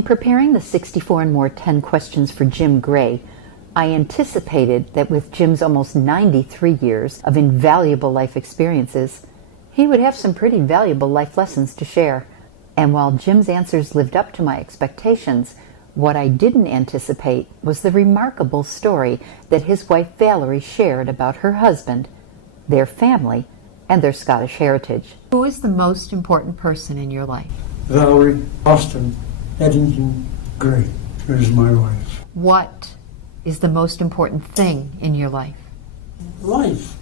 In preparing the 64 and more 10 questions for Jim Gray, I anticipated that with Jim's almost 93 years of invaluable life experiences, he would have some pretty valuable life lessons to share. And while Jim's answers lived up to my expectations, what I didn't anticipate was the remarkable story that his wife Valerie shared about her husband, their family, and their Scottish heritage. Who is the most important person in your life? Valerie Austin Eddington Gray is my wife. What is the most important thing in your life? Life.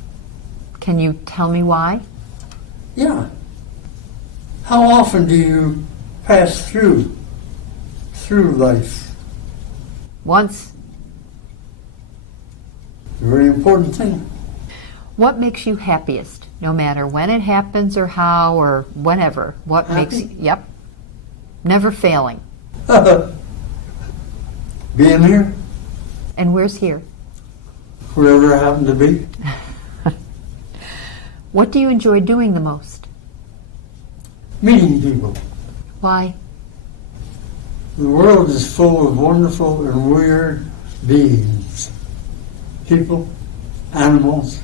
Can you tell me why? Yeah. How often do you pass through life? Once. Very important thing. What makes you happiest, no matter when it happens or how or whenever? What Happy? makes you, yep, never failing. Being here, And where's here? wherever I happen to be. What do you enjoy doing the most? Meeting people. Why? The world is full of wonderful and weird beings. People, animals,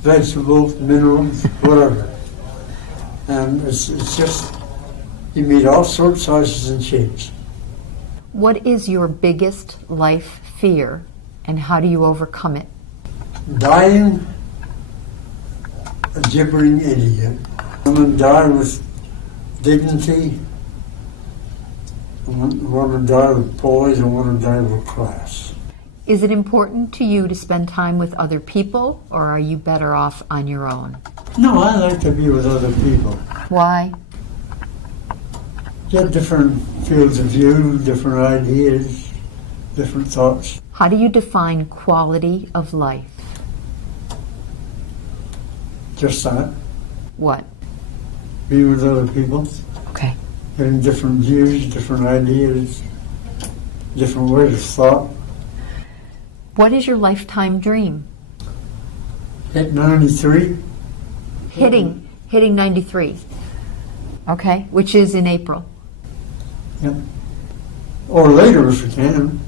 vegetables, minerals, whatever. And it's just, you meet all sorts, sizes, and shapes. What is your biggest life fear, and how do you overcome it? Dying a gibbering idiot. I'm going to die with dignity. I want to die with poise. I want to die with class. Is it important to you to spend time with other people, or are you better off on your own? No, I like to be with other people. Why? Get different fields of view, different ideas, different thoughts. How do you define quality of life? Just that. What? Being with other people, Okay. getting different views, different ideas, different ways of thought. What is your lifetime dream? Hit 93. Hitting 93. Okay, which is in April. Yep. Or later if you can.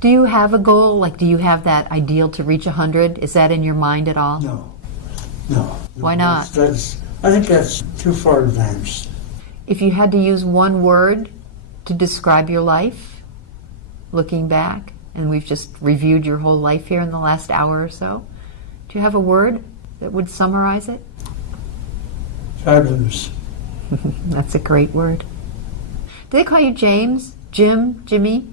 Do you have a goal? Like, do you have that ideal to reach 100? Is that in your mind at all? No. No. Why not? I think that's too far advanced. If you had to use one word to describe your life, looking back, and we've just reviewed your whole life here in the last hour or so, do you have a word that would summarize it? Fabulous. That's a great word. Do they call you James, Jim, Jimmy?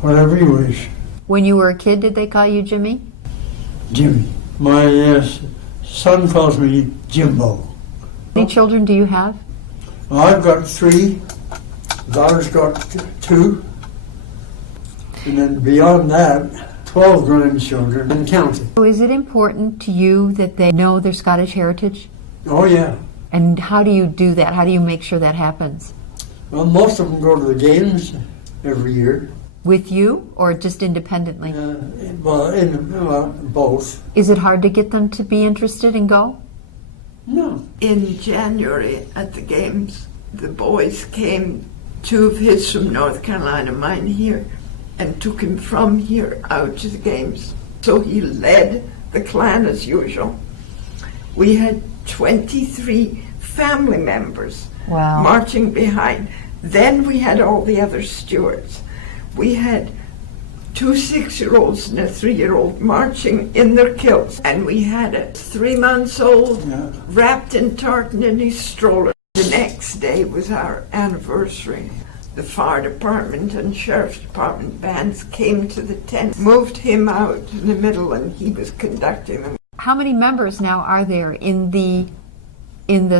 Whatever you wish. When you were a kid, did they call you Jimmy? Jimmy. My son calls me Jimbo. How many children do you have? Well, I've got 3. Daughter's got 2. And then beyond that, 12 grandchildren and counting. So is it important to you that they know their Scottish heritage? Oh, yeah. And how do you do that? How do you make sure that happens? Well, most of them go to the games every year. With you or just independently? Both. Is it hard to get them to be interested and go? No. In January at the games, the boys came, 2 of his from North Carolina, mine here, and took him from here out to the games. So he led the clan as usual. We had 23 family members marching behind. Then we had all the other stewards. We had 2 6-year-olds and a 3-year-old marching in their kilts. And we had a 3-month-old wrapped in tartan in his stroller. The next day was our anniversary. The fire department and sheriff's department bands came to the tent, moved him out in the middle, and he was conducting them. How many members now are there in the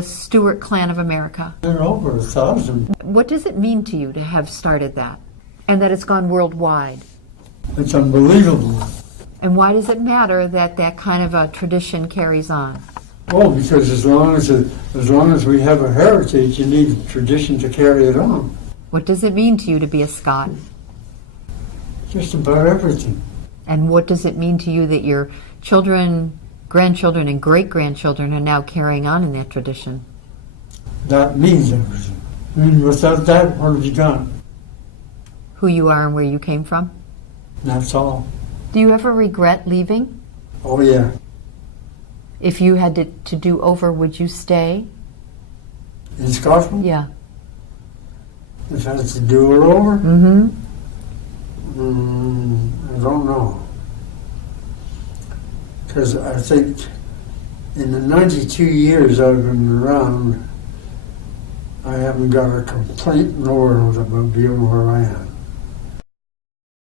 Stuart Clan of America? There are over 1,000. What does it mean to you to have started that and that it's gone worldwide? It's unbelievable. And why does it matter that that kind of a tradition carries on? Oh, because as long as we have a heritage, you need a tradition to carry it on. What does it mean to you to be a Scot? Just about everything. And what does it mean to you that your children, grandchildren, and great-grandchildren are now carrying on in that tradition? That means everything. I mean, without that, what have you got? Who you are and where you came from? That's all. Do you ever regret leaving? Oh, yeah. If you had to do over, would you stay? In Scotland? Yeah. If I had to do it over? Mm-hmm. I don't know. Because I think in the 92 years I've been around, I haven't got a complaint in the world about being where I am.